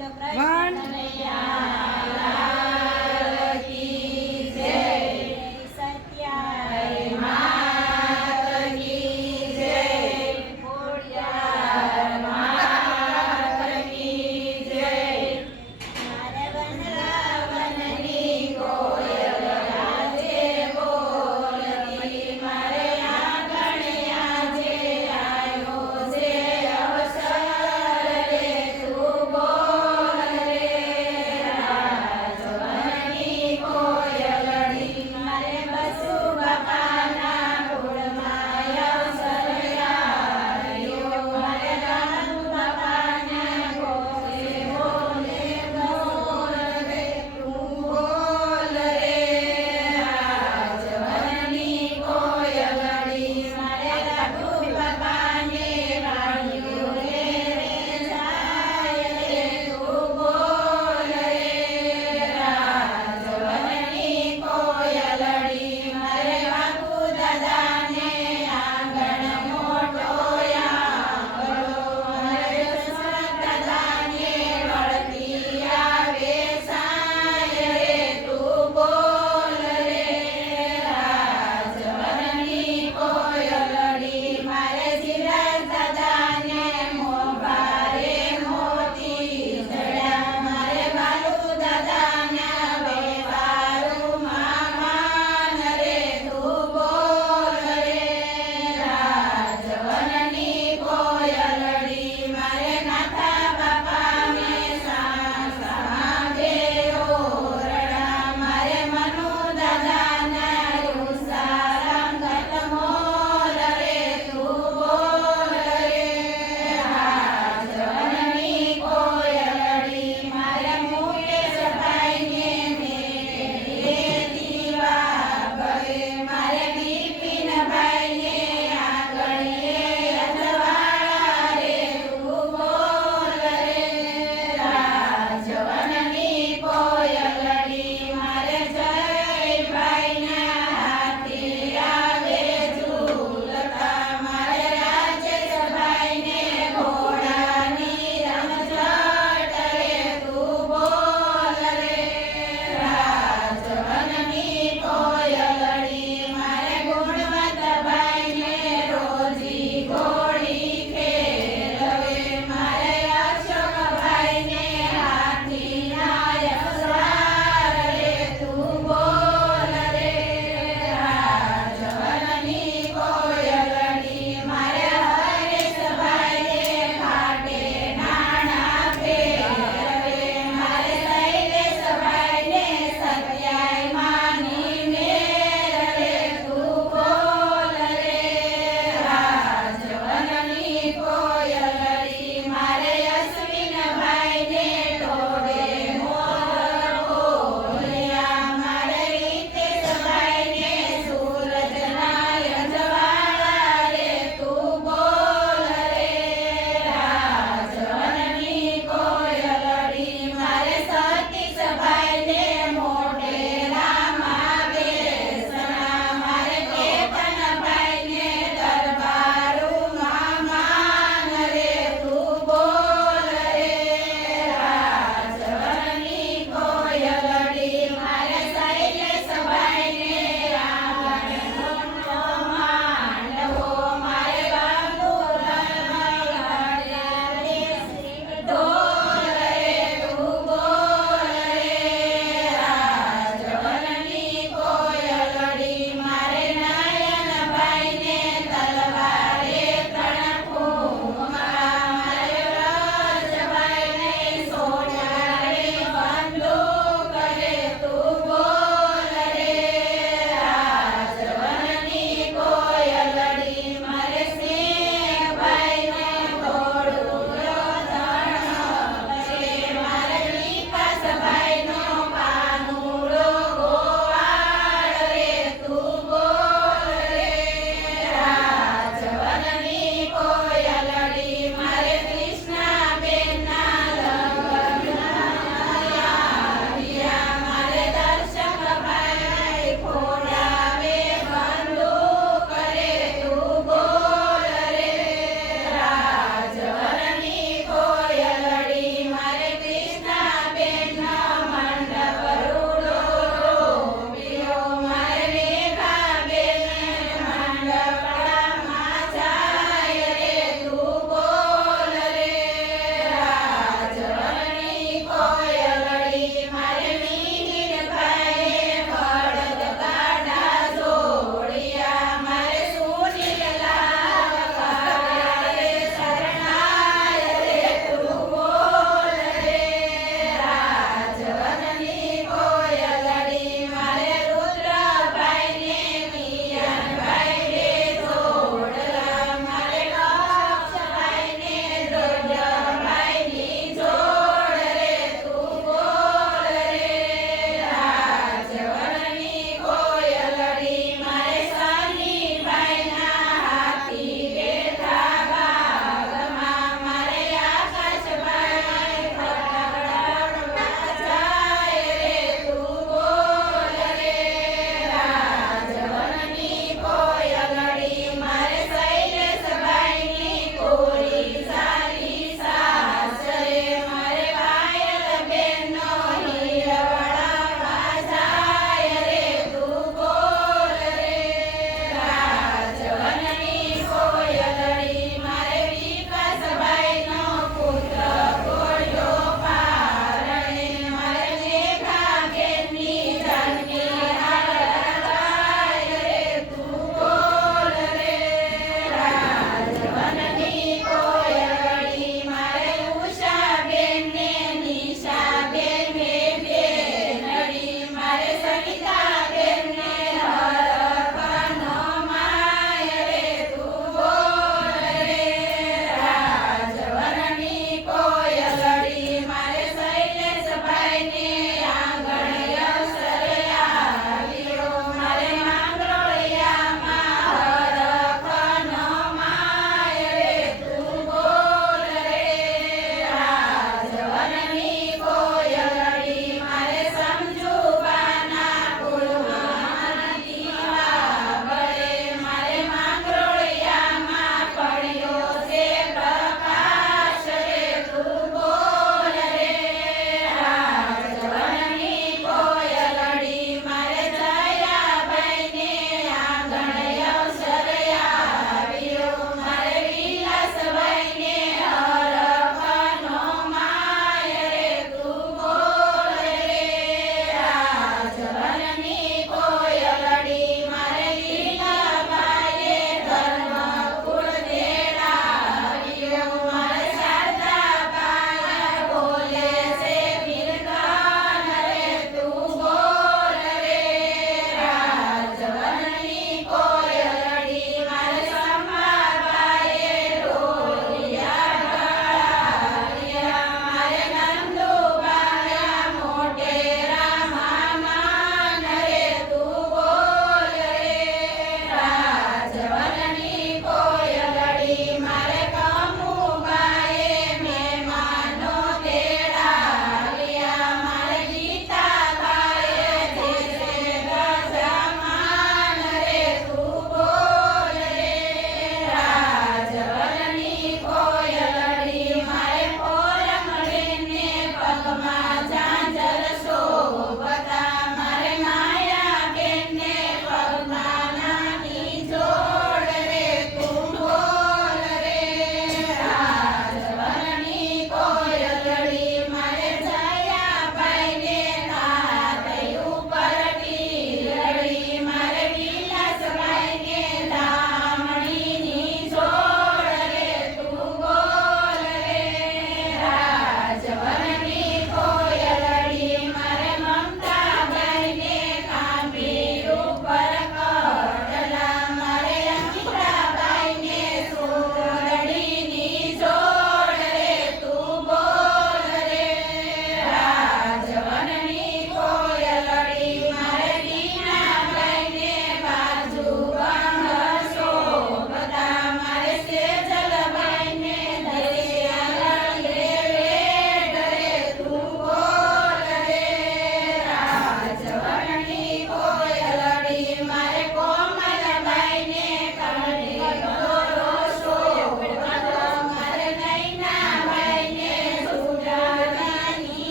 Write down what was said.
One.